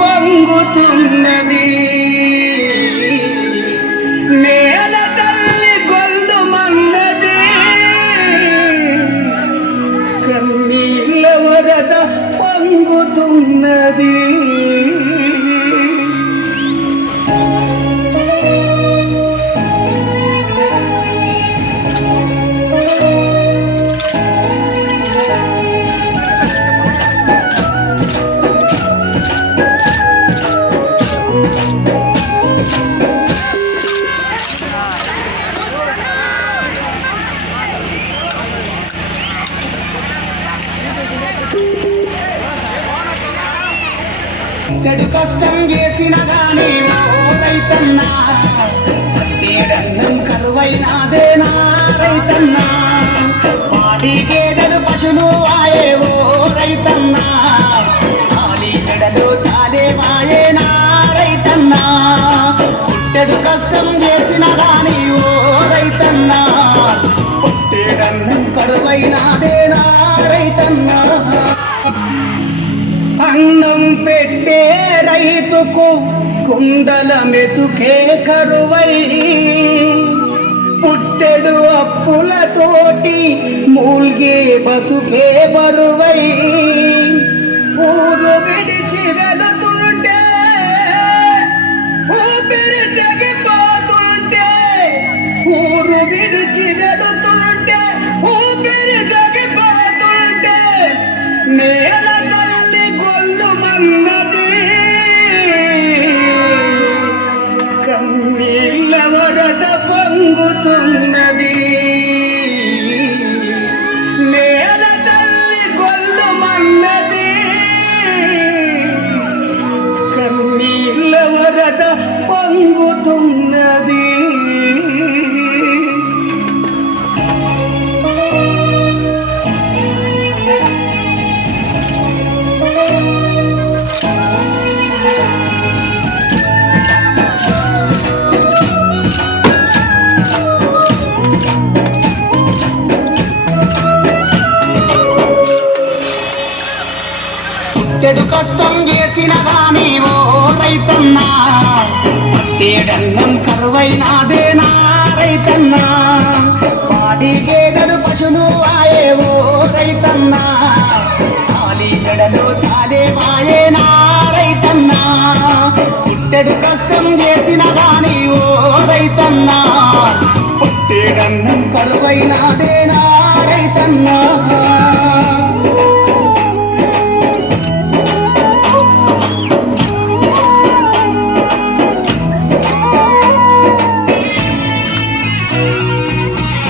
పొంగుతున్నది. నేల తల్లి గొల్లుమన్నది, కన్నీళ్ళ వరద పొంగుతున్నది. చెడు కష్టం చేసిన గానీ రైతన్నా, ఏడన్నం కరువైనాదేనా రైతన్నా, పాడి గేదెలు పశులు వాయేవో రైతన్నా, పాడి గెడలు తాలే వాయేనా రైతన్నా, చెడు కష్టం చేసిన గానీ ఓ రైతన్నా, ఏడన్నం కరువైనాదేనా రైతన్నా. అన్నం పెట్టే రైతుకు కుండల మెతుకే కరువై, పుట్టెడు అప్పులతోటి మూల్గే బతుకే బరువై, ఊరు విడిచి వెళుతుంటే ఊపిరి తెగిపోతుంటే, ఊరు విడిచి వెళుతుంటే ఊపిరి తెగిపోతుంటే, నేల తల్లి గొల్లుమన్నది, కన్నీళ్ళ వరద పొంగుతున్నది. నేల తల్లి గొల్లుమన్నది, కన్నీళ్ళ వరద పొంగుతున్నది. చెడు కష్టం చేసిన గానీ ఓ రైతన్నా, ఏడన్నం కరువైనాదేనా రైతన్నా, పాడి గేదెలు పశులు వాయేవో రైతన్నా, పాలి గెడలు తాలే వాయేనా రైతన్నా, పుట్టెడు కష్టం చేసిన గానీ ఓ రైతన్నా, ఏడన్నం కరువైనాదేనా రైతన్నా.